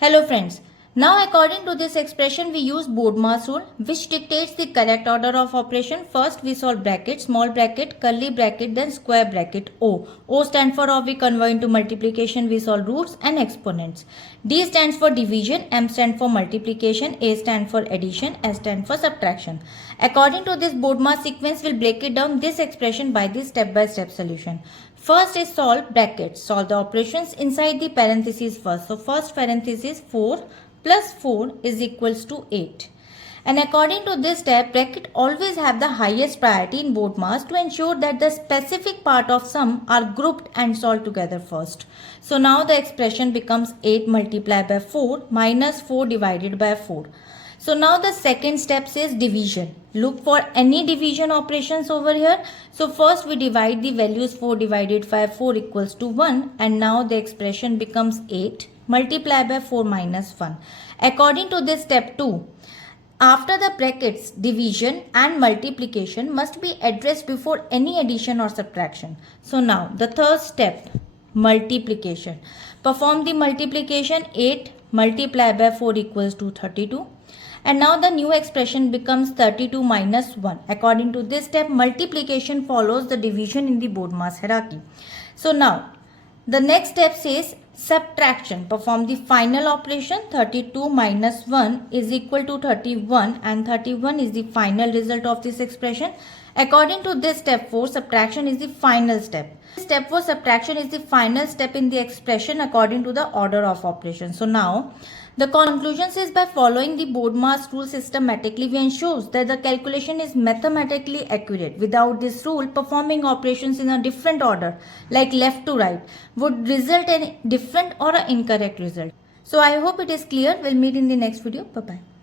Hello friends. Now according to this expression we use BODMAS rule which dictates the correct order of operation. First we solve bracket, small bracket, curly bracket, then square bracket O. O stands for or we convert into multiplication, we solve roots and exponents. D stands for division, M stands for multiplication, A stands for addition, S stands for subtraction. According to this BODMAS sequence we'll break it down this expression by the step-by-step solution. First is solve brackets. Solve the operations inside the parentheses first. So first parenthesis 4 plus 4 is equals to 8. And according to this step, bracket always have the highest priority in BODMAS to ensure that the specific part of sum are grouped and solved together first. So now the expression becomes 8 multiplied by 4 minus 4 divided by 4. So now the second step says division. Look for any division operations over here. So first we divide the values 4 divided by 4 equals to 1 and now the expression becomes 8 multiplied by 4 minus 1. According to this step 2, after the brackets, division and multiplication must be addressed before any addition or subtraction. So now the third step, multiplication. Perform the multiplication. 8 multiplied by 4 equals to 32. And now the new expression becomes 32 minus 1. According to this step, multiplication follows the division in the BODMAS hierarchy. So now the next step says subtraction. Perform the final operation. 32 minus 1 is equal to 31 and 31 is the final result of this expression. According to this step 4, subtraction is the final step. Step 4, subtraction is the final step in the expression according to the order of operation. So now the conclusion says by following the BODMAS rule systematically, we ensure that the calculation is mathematically accurate. Without this rule, performing operations in a different order, like left to right, would result in different or an incorrect result. So I hope it is clear. We'll meet in the next video. Bye-bye.